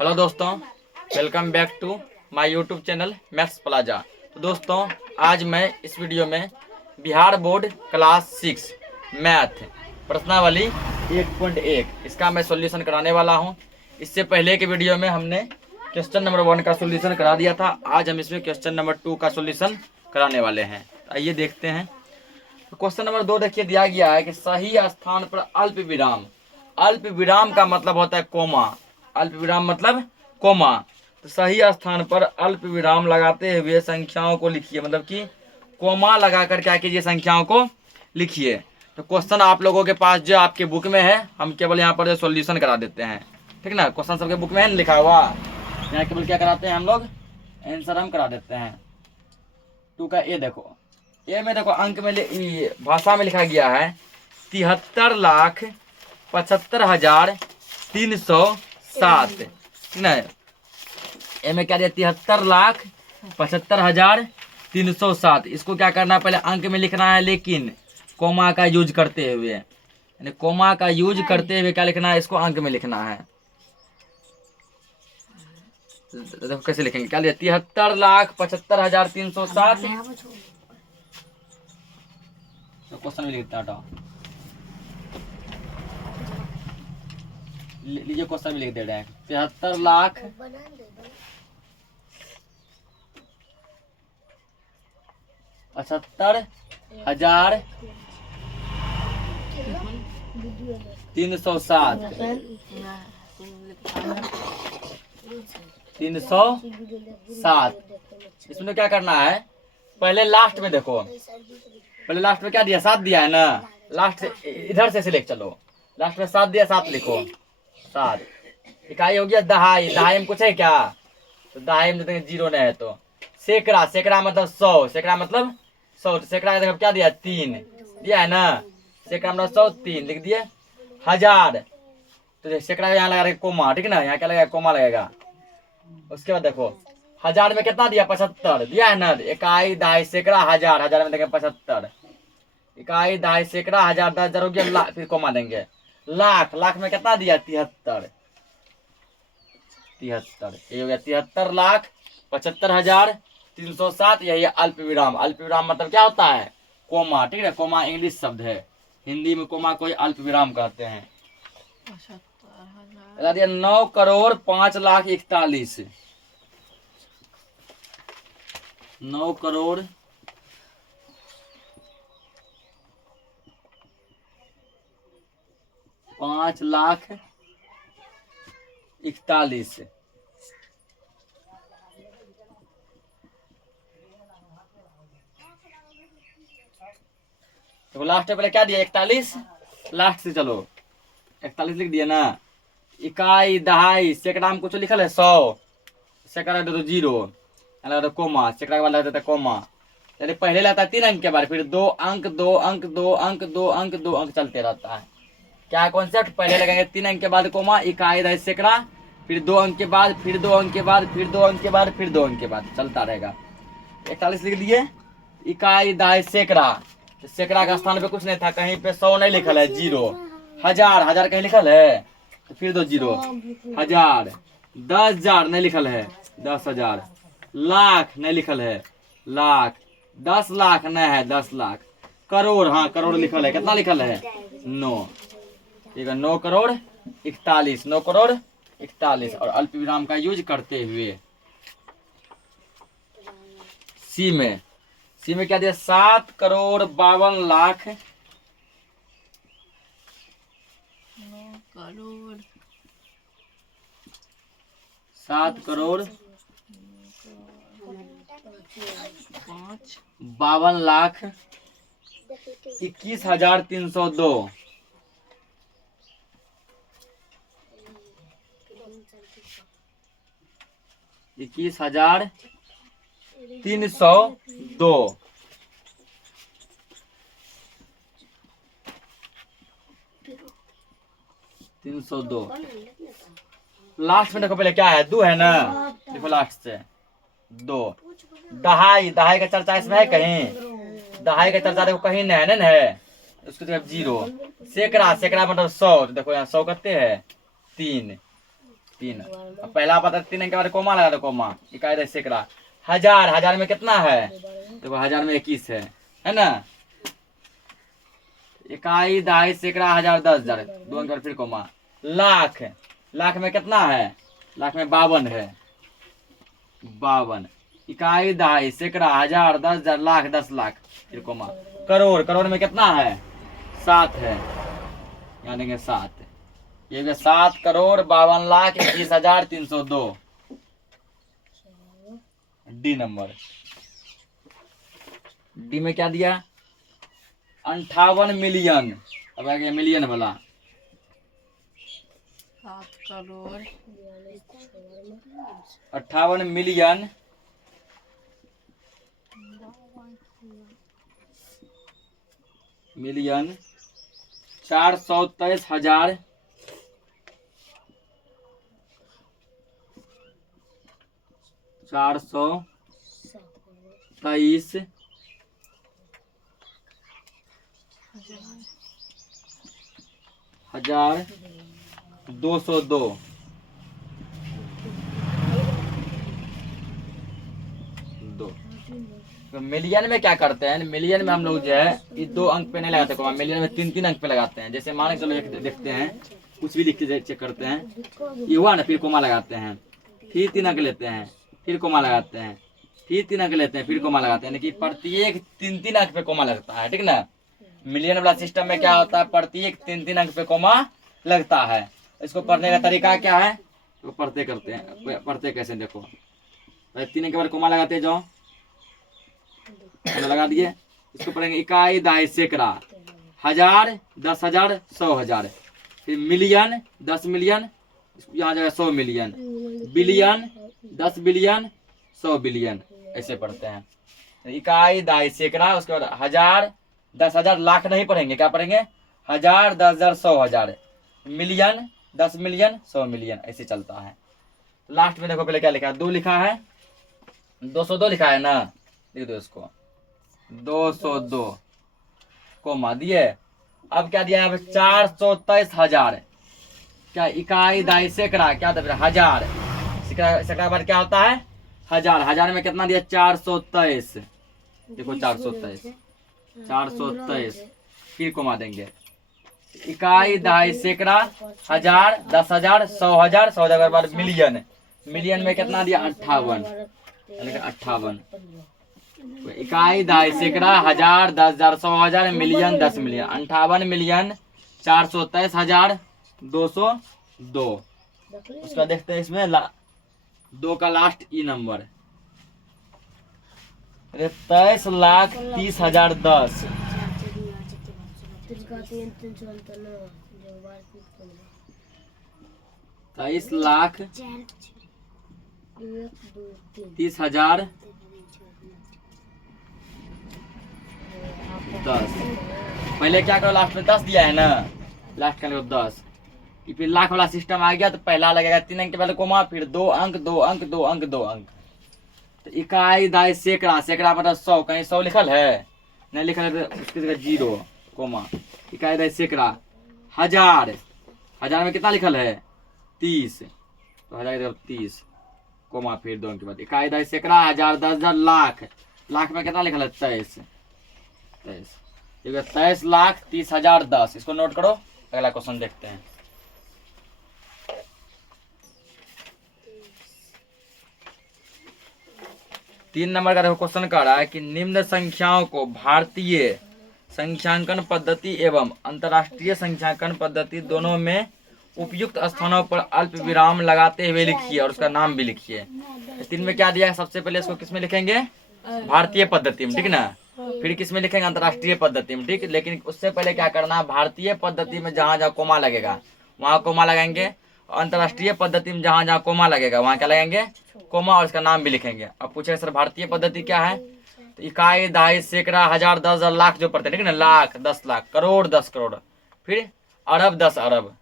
Hello दोस्तों, welcome back to my YouTube channel maths plaza. तो दोस्तों, आज मैं इस वीडियो में बिहार बोर्ड क्लास 6 मैथ प्रश्नावली 1.1 इसका मैं सॉल्यूशन कराने वाला हूं। इससे पहले के वीडियो में हमने क्वेश्चन नंबर 1 का सॉल्यूशन करा दिया था। आज हम इसमें क्वेश्चन नंबर 2 का सॉल्यूशन कराने वाले हैं। आइए देखते हैं। तो क्वेश्चन नंबर 2 देखिए, दिया गया है कि सही स्थान पर अल्प विराम। अल्प विराम का मतलब होता है कोमा। अल्प विराम मतलब कोमा। तो सही स्थान पर अल्प विराम लगाते हुए संख्याओं को लिखिए, मतलब कि कोमा लगाकर क्या कीजिए, संख्याओं को लिखिए। तो क्वेश्चन आप लोगों के पास जो आपके बुक में है, हम केवल यहाँ पर सॉल्यूशन करा देते हैं, ठीक ना। क्वेश्चन सबके बुक में है लिखा हुआ, यहाँ केवल क्या कराते हैं हम लोग, आंसर हम करा देते हैं। 2 का ए देखो, ए में देखो अंक में भाषा में लिखा गया है 73,75,307, ठीक ना। ए में क्या दिया, 73,75,307। इसको क्या करना है, पहले अंक में लिखना है, लेकिन कोमा का यूज करते हुए, यानी कोमा का यूज करते हुए क्या लिखना है, इसको अंक में लिखना है। देखो कैसे लिखेंगे, क्या लिया, 73,75,307। तो क्वेश्चन में लिखता हटाओ, लीजिए क्वेश्चन में लिख दे रहे हैं 73,75,307 307। इसमें क्या करना है, पहले लास्ट में देखो, पहले लास्ट में क्या दिया, 7 दिया है ना। लास्ट इधर से सिलेक्ट चलो, लास्ट में 7 दिया, 7 लिखो। 7 इकाई हो गया दहाई। दहाई में कुछ है क्या, तो दहाई में देखेंगे 0 नहीं है। तो सैकड़ा, सैकड़ा मतलब 100, सैकड़ा मतलब 100। सैकड़ा देखो क्या दिया, 3 दिया है ना। सैकड़ा मतलब 100, 3 लिख दिए। हजार, तो सैकड़ा यहाँ लगा कोमा, ठीक ना, यहाँ क्या लगेगा, कोमा लगेगा। उसके बाद देखो हजार में कितना दिया, 75 दिया है ना। इकाई दहाई सैकड़ा हजार, हजार में देंगे 75। इकाई दहाई सैकड़ा हजार, 10,000 हो गया, फिर कोमा देंगे। लाख, लाख में कितना दिया, 73। 73 ये हो गया 73,75,307। यही है अल्प विराम। अल्प विराम मतलब क्या होता है, कोमा, ठीक है। कोमा इंग्लिश शब्द है, हिंदी में कोमा को अल्प विराम कहते हैं। 9,05,41,9 करोड़ 5,41,00,000। तो लास्ट पहले क्या दिया, 41, लास्ट से चलो 41 लिख दिया ना। इकाई दहाई सैकड़ा में कुछ लिखल है 100, सैकड़ा तो 0 तो कोमा, सैकड़ा के बाद लगता है कोमा। चलिए पहले लगता है 3 अंक के बाद, फिर 2 अंक 2 अंक 2 अंक 2 अंक 2 अंक चलते रहता है। क्या कॉन्सेप्ट, पहले लगेंगे 3 अंक के बाद कोमा, इकाई दहाई सैकड़ा, फिर 2 अंक के बाद, फिर 2 अंक के बाद, फिर 2 अंक के बाद, फिर 2 अंक के बाद चलता रहेगा। 41 लिख दिए। इकाई दहाई सैकड़ा, सैकड़ा का स्थान पे कुछ नहीं था, कहीं पे 100 नहीं लिखल है, 0। हजार, हजार कहीं लिखल है, तो फिर 2 0। हजार, 10,000 नहीं लिखल है, 10,000। लाख नहीं लिखल है, लाख। 10 लाख नहीं है, 10 लाख। करोड़, हाँ करोड़ लिखल है, कितना लिखल है, 9, ठीक है। 9,41,41, 9,41,41। और अल्प विराम का यूज करते हुए सी में, सी में क्या दिया, 7,52,00,000 7,52,21,302। 21,302। लास्ट में देखो पहले क्या है, 2 है ना, देखो लास्ट से 2। दहाई, दहाई का चर्चा इसमें है कहीं, दहाई का चर्चा देखो कहीं नहीं है, नहीं है। उसको देखो 0। सैकड़ा, सैकड़ा मतलब 100, तो देखो यहाँ 100 कितने है, 3। 3। अब पहला पता 3 अंक के बाद कोमा लगा दो, कोमा। इकाई दहाई सैकड़ा। हजार, हजार में कितना है? देखो हजार में 21 है ना। इकाई दहाई सैकड़ा हजार 10,000, 2 अंक बाद फिर कोमा। लाख, लाख में कितना है? लाख में 52 है, 52। इकाई दहाई सैकड़ा हजार 10,000 लाख 10 लाख फिर कोमा। करोड़, करोड़ में कितना है? 7 है, यहाँ देंगे 7। ये 7 crore 52 lakh 21,302। D number. D में क्या दिया? 58 मिलियन। अब आ गया मिलियन वाला। 7 करोड़ 58 मिलियन 423,000 423 हजार 202। तो मिलियन में क्या करते हैं? मिलियन में हम लोग जो है ये 2 अंक पे नहीं लगाते कोमा, मिलियन में 3-3 अंक पे लगाते हैं। जैसे मान के चलो देखते हैं, कुछ भी लिख के चेक करते हैं। ये हुआ ना, फिर कोमा लगाते हैं, फिर 3 अंक लेते हैं, फिर कोमा लगाते हैं, फिर 3 अंक लेते हैं, फिर कोमा लगाते हैं। यानी कि प्रत्येक 3-3 अंक पे कोमा लगता है, ठीक ना। मिलियन वाला सिस्टम में क्या होता है? प्रत्येक 3-3 अंक पे कोमा लगता है। इसको पढ़ने का तरीका क्या है? तो पढ़ते करते हैं, पढ़ते कैसे देखो। 3 अंक के बाद कोमा लगाते जाओ, लगा दिए। इसको पढ़ेंगे इकाई दहाई सैकड़ा, हजार 10,000 100,000, फिर मिलियन 10 मिलियन, यहाँ जाएगा 100 मिलियन, बिलियन 10 बिलियन 100 बिलियन, ऐसे पढ़ते हैं। इकाई दहाई सैकड़ा, उसके बाद हजार 10,000 लाख नहीं पढ़ेंगे, क्या पढ़ेंगे? हजार 10,000 100,000, मिलियन 10 मिलियन 100 मिलियन, ऐसे चलता है। लास्ट में देखो पहले क्या लिखा है? 2 लिखा है, 202 लिखा है ना, लिख दो इसको 202 कोमा दिए। अब क्या दिया है? 423,000। क्या? इकाई दहाई सैकड़ा, क्या था? हजार। सैकड़ा के बाद क्या होता है? हजार। हजार में कितना दिया? 423। देखो 423, 423, फिर कोमा देंगे। इकाई दहाई सैकड़ा, हजार 10,000 100,000, 100,000 के बाद मिलियन। मिलियन में कितना दिया? 58, 58। इकाई दहाई सैकड़ा, हजार 10,000 100,000, मिलियन 10 मिलियन, 58 मिलियन 423,000 202। उसका देखते हैं इसमें 2 का लास्ट ई नंबर 23,30,010। 23,30,010। पहले क्या करो? लास्ट में 10 दिया है ना, लास्ट का 10। फिर लाख वाला सिस्टम आ गया तो पहला लगेगा 3 अंक के पहले कोमा, फिर 2 अंक 2 अंक 2 अंक 2 अंक। तो इकाई दहाई सैकड़ा, सैकड़ा मतलब 100, कहीं 100 लिखल है? नहीं लिखल है तो उसकी जगह 0 कोमा। इकाई दहाई सैकड़ा, हजार, हजार में कितना लिखल है? 30, तो हजार की जगह 30 कोमा, फिर 2 अंक के बाद। इकाई दहाई सैकड़ा, हजार 10,000 लाख, लाख में कितना लिखल है? 23, 23,30,010। इसको नोट करो, अगला क्वेश्चन देखते हैं। तीन नंबर का देखो क्वेश्चन कर रहा है कि निम्न संख्याओं को भारतीय संख्यांकन पद्धति एवं अंतर्राष्ट्रीय संख्यांकन पद्धति दोनों में उपयुक्त स्थानों पर अल्प विराम लगाते हुए लिखिए और उसका नाम भी लिखिए। तीन में क्या दिया है? सबसे पहले इसको किसमें लिखेंगे? भारतीय पद्धति में, ठीक ना। फिर किसमें लिखेंगे? अंतर्राष्ट्रीय पद्धति में, ठीक। लेकिन उससे पहले क्या करना है? भारतीय पद्धति में जहाँ जहाँ कोमा लगेगा वहाँ कोमा लगाएंगे, अंतर्राष्ट्रीय पद्धति में जहाँ जहाँ कोमा लगेगा वहाँ क्या लगाएंगे? कोमा, और इसका नाम भी लिखेंगे। अब पूछे सर भारतीय पद्धति क्या है? तो इकाई दहाई सैकड़ा, हजार 10,000 लाख जो पढ़ते हैं, ठीक ना, लाख 10 लाख, करोड़ 10 करोड़, फिर अरब 10 अरब,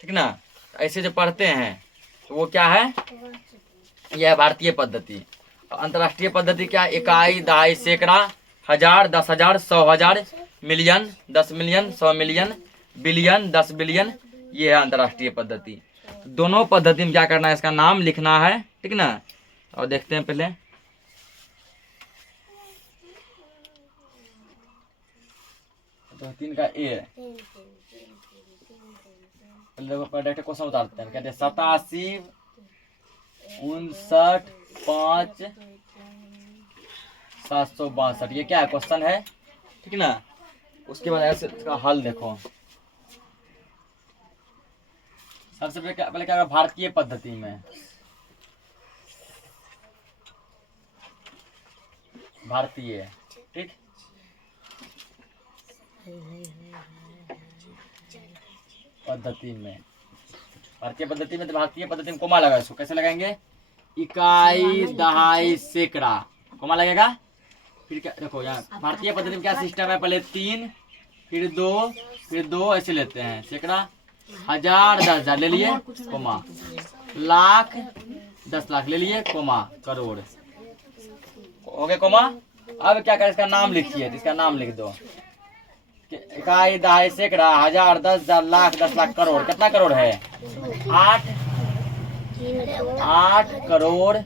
ठीक ना। ऐसे जो पढ़ते हैं तो वो क्या है? यह है भारतीय पद्धति। अंतर्राष्ट्रीय पद्धति क्या? इकाई दहाई सैकड़ा, हजार 10,000 100,000, million 10 million 100 million, billion 10 billion, ये है अंतर्राष्ट्रीय पद्धति। दोनों पद्धति में क्या करना है, इसका नाम लिखना है, ठीक ना। और देखते हैं पहले तो 3 का ए, पहले क्वेश्चन उतारते हैं। कहते हैं 87 59 5 762, ये क्या है क्वेश्चन है, ठीक ना। उसके बाद ऐसे इसका हल देखो। सबसे पहले क्या होगा, भारतीय पद्धति में, भारतीय, ठीक। पद्धति में, भारतीय पद्धति में, तो भारतीय पद्धति में कोमा लगा, इसको कैसे लगाएंगे, इकाई दहाई सैकड़ा, कोमा लगेगा। फिर क्या देखो यहाँ भारतीय पद्धति में क्या सिस्टम है, पहले 3 फिर 2 ऐसे लेते हैं, सैकड़ा, हजार 10,000 ले लिए, कोमा, लाख 10 लाख ले लिए, कोमा, करोड़, हो गया कोमा। अब क्या करें, इसका नाम लिखिए, इसका नाम लिख दो। इकाई दहाई सैकड़ा, हजार 10,000 लाख 10 लाख करोड़, कितना करोड़ है, 8 करोड़,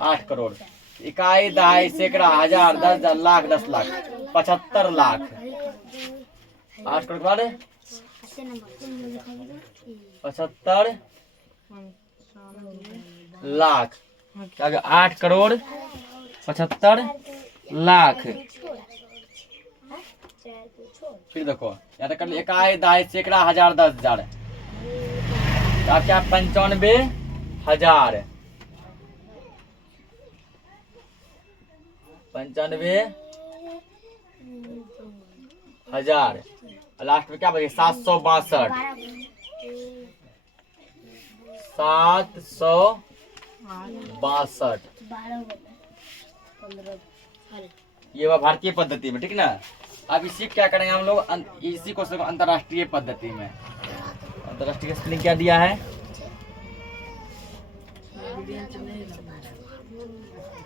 8 करोड़। इकाई दहाई सैकड़ा, हजार 10,000 लाख 10 लाख, 75 लाख, 8 करोड़ के बाद 75 लाख, 8 करोड़ 75 लाख। फिर देखो यहाँ तक कर लिया, इकाई दहाई सैकड़ा, हजार 10,000, अब क्या 95,000, 95,000, लास्ट में क्या बचे 762, 762, ये वह भारतीय पद्धति में, ठीक ना। अब इसी क्या करेंगे हम लोग, इसी को अंतरराष्ट्रीय पद्धति में। अंतरराष्ट्रीय स्पेलिंग क्या दिया है,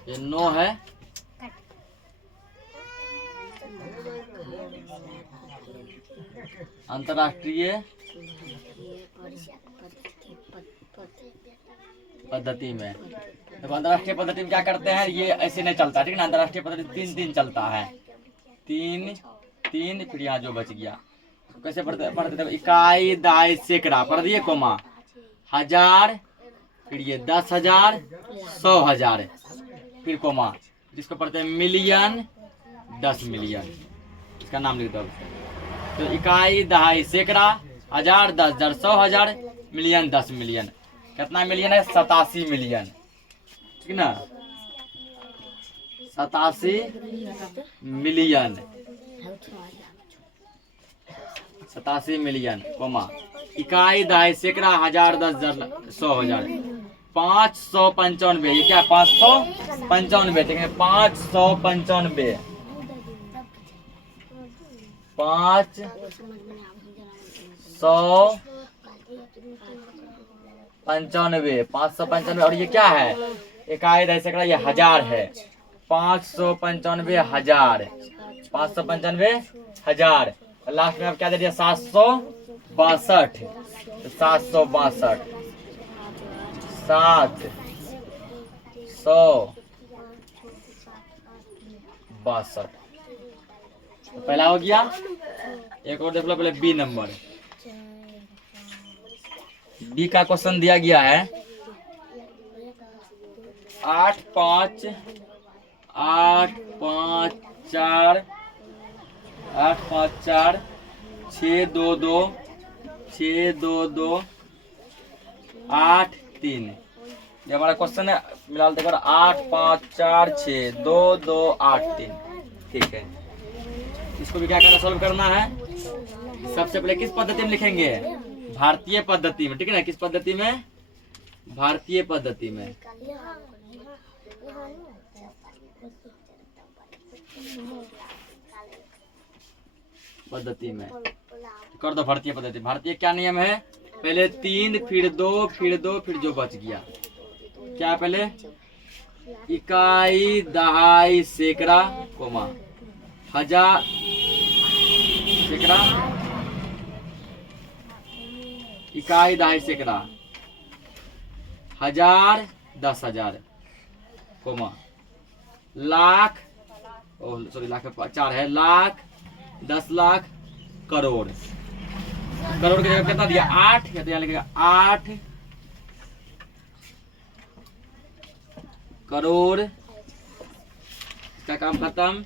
ये नो है, अंतरराष्ट्रीय पद्धति में। देखो अंतरराष्ट्रीय पद्धति में क्या करते हैं, ये ऐसे नहीं चलता, ठीक ना। अंतरराष्ट्रीय पद्धति 3 चलता है, 3 फिर यहाँ जो बच गया कैसे पढ़ते थे, इकाई दहाई सैकड़ा पढ़ दिए, कोमा, हजार, फिर ये 10,000 100,000, फिर कोमा, जिसको पढ़ते हैं मिलियन, 10 मिलियन, इसका नाम लिख दो। तो इकाई दहाई सैकड़ा, हजार 10,000 100,000, मिलियन 10 मिलियन, कितना मिलियन है, 87 मिलियन, ठीक ना, 87 मिलियन, 87 मिलियन, कोमा, इकाई दहाई सैकड़ा, हजार 10,000 100,000, 595, ये क्या 595, ठीक है, 595, 595, और ये क्या है, इकाई दहाई सैकड़ा, ये हजार है, 595,000, 595,000, लास्ट में आप क्या दे दिया, 762, 762, 762, पहला हो गया। एक और देख लो पहले बी नंबर, बी का क्वेश्चन दिया गया है 8 5 8 5 4 8 5 4 6 2 2 6 2 2 8 3, ये हमारा क्वेश्चन है। मिला देखो 8 5 4 6 2 2 8 3, ठीक है। इसको भी क्या करना, सॉल्व करना है। सबसे पहले किस पद्धति में लिखेंगे, भारतीय पद्धति में, ठीक है ना। किस पद्धति में, भारतीय पद्धति में। पद्धति में कर दो भारतीय पद्धति। भारतीय क्या नियम है, पहले 3 फिर 2 फिर 2 फिर जो बच गया क्या, पहले इकाई दहाई सैकड़ा, कोमा, हजार सैकड़ा, इकाई दहाई सैकड़ा, हजार 10,000 कोमा, लाख, सॉरी लाख में 4 है, लाख, 10 लाख, करोड़। करोड़ की जगह कितना दिया 8, या तो यहाँ लिखेगा 8 करोड़। इसका काम खत्म।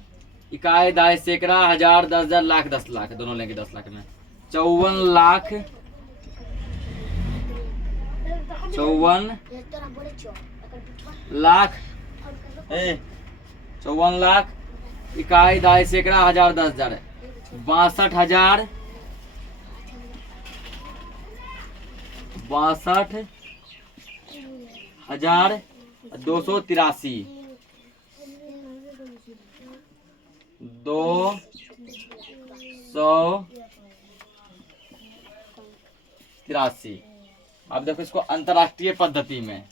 इकाई दहाई सैकड़ा, हजार 10,000 लाख 10 लाख, दोनों लेंगे 10 लाख में। 54 लाख, 54 लाख, 54 लाख। इकाई दहाई सैकड़ा, हजार 10,000, 62,000, 62,283, 283। अब देखो इसको अंतरराष्ट्रीय पद्धति में।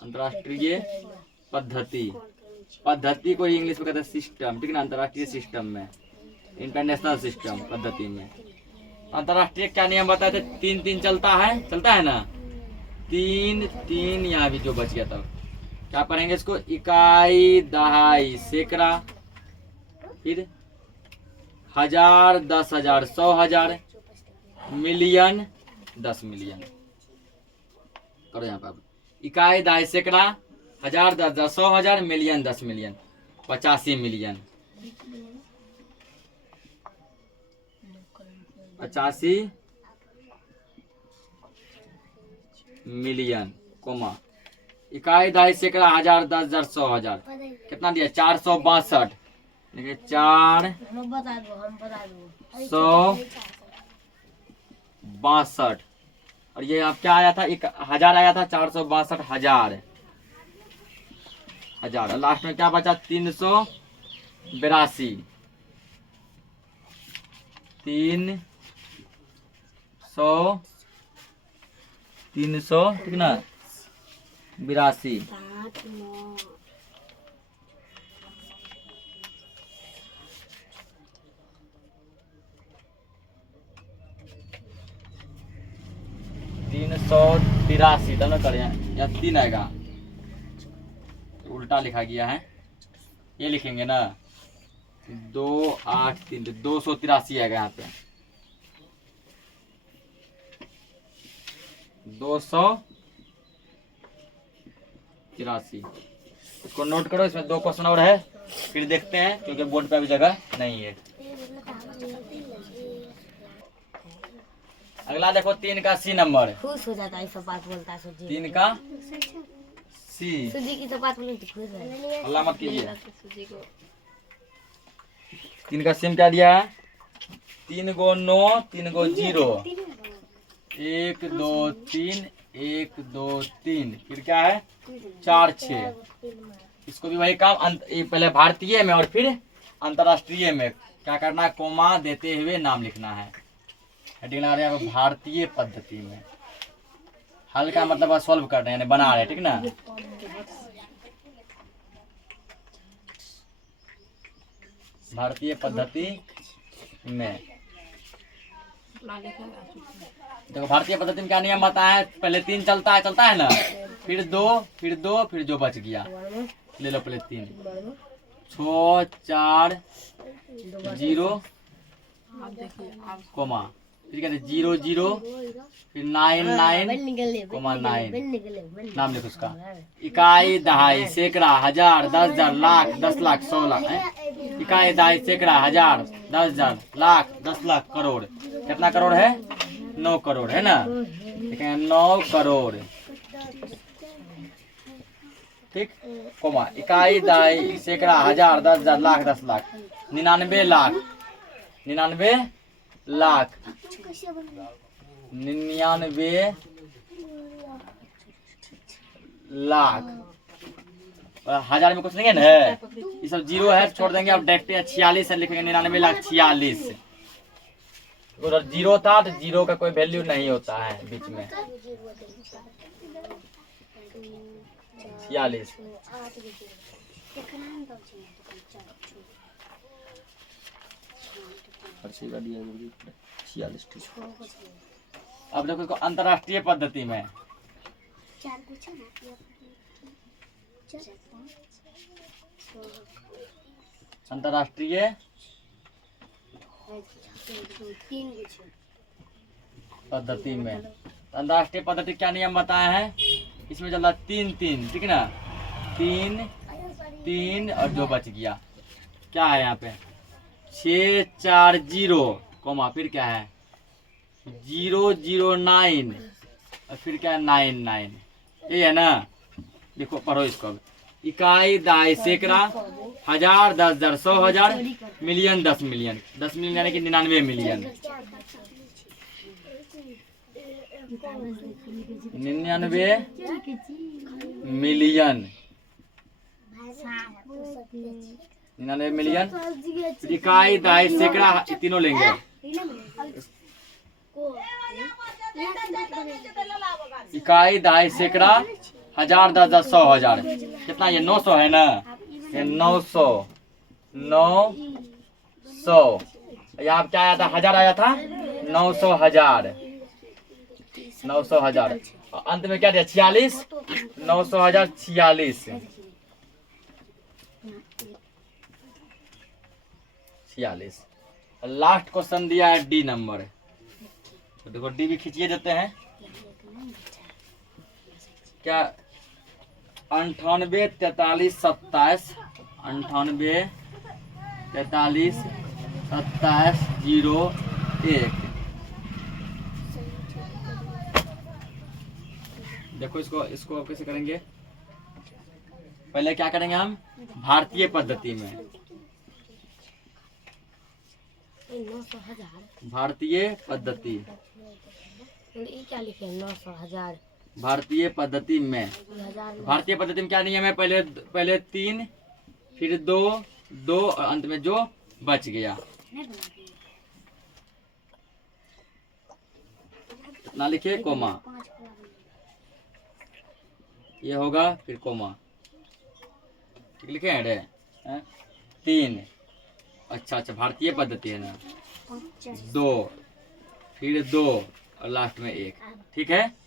अंतरराष्ट्रीय पद्धति, पद्धति को इंग्लिश में कहते हैं सिस्टम, ठीक है ना। अंतरराष्ट्रीय सिस्टम में, इंटरनेशनल सिस्टम पद्धति में। अंतरराष्ट्रीय क्या नियम बताए थे? 3-3 चलता है ना। 3-3 यहाँ भी जो बच गया तब क्या पढ़ेंगे इसको? इकाई दहाई सैकड़ा, फिर हजार 10,000 100,000, मिलियन 10 मिलियन। करो यहाँ पर। इकाई दहाई सैकड़ा, हजार 10,000 100,000, million 10 million, 85 million, 85 million comma. इकाई दहाई सैकड़ा, हजार 10,000 100,000, कितना दिया? 462। देखिए 462। और ये अब क्या आया था? 1,000 आया था, 462,000 हजार। लास्ट में क्या बचा? 382, 300 ठीक ना, 82। तब ना करें, या 3 आएगा, उल्टा लिखा गया है, ये लिखेंगे ना 283, 283 आएगा यहाँ पे। 283। इसको नोट करो, इसमें 2 क्वेश्चन और है, फिर देखते हैं क्योंकि बोर्ड पे अभी जगह नहीं है। अगला देखो 3 का सी नंबर। खुश हो जाता है, सब बात बोलता है। 3 का सी। सूजी की तो बात बोली तो खुश है। अल्लाह मत कीजिए। 3 का सिम क्या दिया है? 3 गो 9, 3 गो 0, 1 2 3, 1 2 3, फिर क्या है 4 6। इसको भी वही काम, पहले भारतीय में और फिर अंतरराष्ट्रीय में क्या करना है? कोमा देते हुए नाम लिखना है। हेडिंग लगा रहे हैं भारतीय पद्धति में। हल का मतलब सॉल्व कर रहे हैं, यानी बना रहे हैं, ठीक ना। भारतीय पद्धति में देखो, भारतीय पद्धति में क्या नियम बताया है? पहले 3 चलता है ना, फिर 2, फिर 2, फिर जो बच गया ले लो। पहले 3, 6 4 0 कोमा, फिर कहते 0 0, फिर 9 9 कोमा 9, नाम लिखो उसका। इकाई दहाई सैकड़ा, हजार 10,000 लाख 10 लाख 100 लाख। इकाई दहाई सैकड़ा, हजार 10,000 लाख 10 लाख, करोड़। कितना करोड़ है? 9 करोड़ है ना, ठीक है, 9 करोड़, ठीक कोमा। इकाई दहाई सैकड़ा, हजार 10,000 लाख 10 लाख, 99 लाख, 99 लाख, 99 लाख। हजार में कुछ नहीं है ना, ये सब 0 है, छोड़ देंगे। अब डायरेक्ट 46 है, लिखेंगे 99 लाख 46। उधर 0 था तो 0 का कोई वैल्यू नहीं होता है बीच में। 46। अब देखो इसको अंतरराष्ट्रीय पद्धति में। अंतरराष्ट्रीय पद्धति में, अंतरराष्ट्रीय पद्धति क्या नियम बताए हैं? इसमें चल रहा 3-3, ठीक है ना, 3-3 और जो बच गया क्या है यहाँ पे 640 कोमा, फिर क्या है 009 और फिर क्या है 99, ये है ना। देखो पढ़ो इसको अब। इकाई, दाई, सैकड़ा, हजार, 10,000, 100,000, मिलियन, 10 मिलियन, 10 मिलियन यानी कि 99 मिलियन, 99 मिलियन, 99 मिलियन। इकाई, दाई, सैकड़ा, तीनों लेंगे। इकाई, दाई, सैकड़ा, हजार, 10,000, 100,000, कितना ये 900 है ना, ये 900, 900। यहाँ क्या आया था, हजार आया था, 900 हजार, 900 हजार। अंत में क्या दिया 46, 900 हजार 46, 46। लास्ट क्वेश्चन दिया है डी नंबर, तो देखो डी भी खींचिए देते हैं क्या 98, 43, 27, 98, 43, 27, 01। देखो इसको कैसे करेंगे, पहले क्या करेंगे हम भारतीय पद्धति में, 900,000। भारतीय पद्धति, ये क्या लिखे 900,000 भारतीय पद्धति में। भारतीय पद्धति में क्या नियम है, पहले 3 फिर 2 2 और अंत में जो बच गया ना लिखे कोमा, ये होगा फिर कोमा, ठीक लिखे हैं रे 3। अच्छा, भारतीय पद्धति है ना, 2 फिर 2 और लास्ट में 1, ठीक है।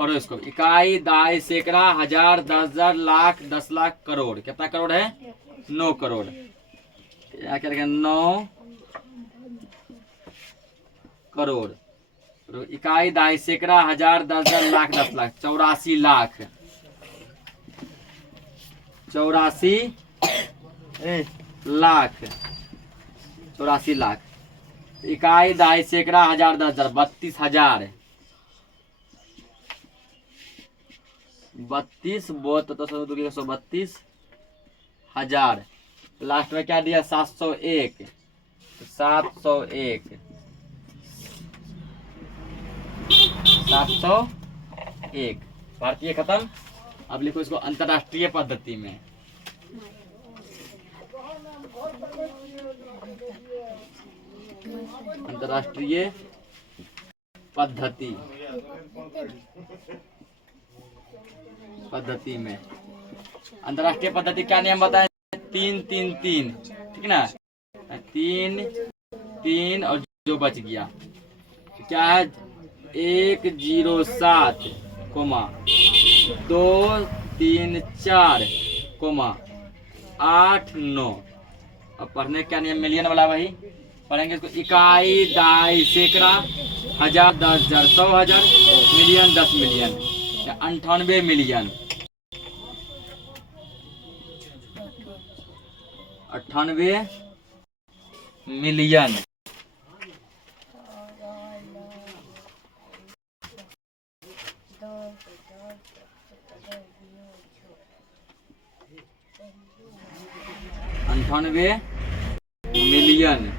और इसको इकाई, दाई, सैकड़ा, हजार, 10,000, लाख, 10 लाख, करोड़, कितना करोड़ है 9 करोड़। क्या करेंगे 9 करोड़। तो इकाई, दाई, सैकड़ा, हजार, 10,000, लाख, 10 लाख, 84 लाख, 84 लाख, 84 लाख। इकाई, दाई, सैकड़ा, हजार, 10,000, 32,000, 32 तो 132,000। लास्ट में क्या दिया 701, 701, 701। भारतीय खत्म। अब लिखो इसको अंतरराष्ट्रीय पद्धति में, अंतरराष्ट्रीय पद्धति में। अंतरराष्ट्रीय पद्धति क्या नियम बताए 3-3-3, ठीक ना, 3-3 और जो बच गया क्या है 107 कोमा 234 कोमा 89। अब पढ़ने क्या नियम मिलियन वाला वही पढ़ेंगे इसको। इकाई, दाई, सैकड़ा, हजार, 10,000, 100,000, million, 10 million, 98 million, 98 million. Million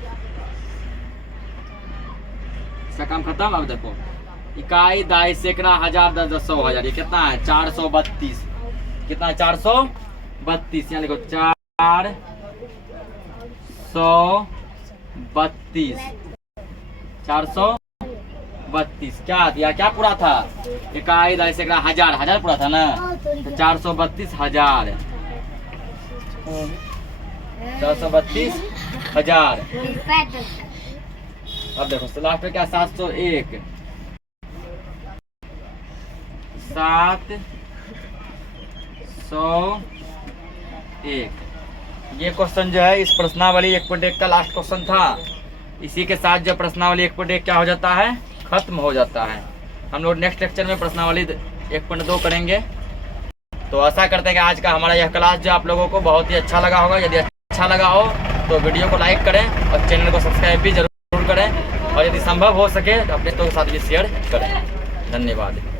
इसका काम खत्म। अब देखो इकाई, दाई, सैकड़ा, हजार, 10,000, 100,000, ये कितना है 432, कितना है 432, यहाँ देखो 432, 432 क्या दिया, क्या पूरा था? इकाई ऐसे हजार, हजार पूरा था ना, तो 432,000, 432,000। अब देखो लास्ट में क्या, 701, 701। ये क्वेश्चन जो है इस प्रश्नावली 1.1 का लास्ट क्वेश्चन था। इसी के साथ जो प्रश्नावली 1.1 क्या हो जाता है, खत्म हो जाता है। हम लोग नेक्स्ट लेक्चर में प्रश्नावली 1.2 करेंगे। तो आशा करते हैं कि आज का हमारा यह क्लास जो आप लोगों को बहुत ही अच्छा लगा होगा। यदि अच्छा लगा हो तो वीडियो को लाइक करें और चैनल को सब्सक्राइब भी जरूर करें, और यदि संभव हो सके तो अपने दोस्तों के साथ भी शेयर करें। धन्यवाद।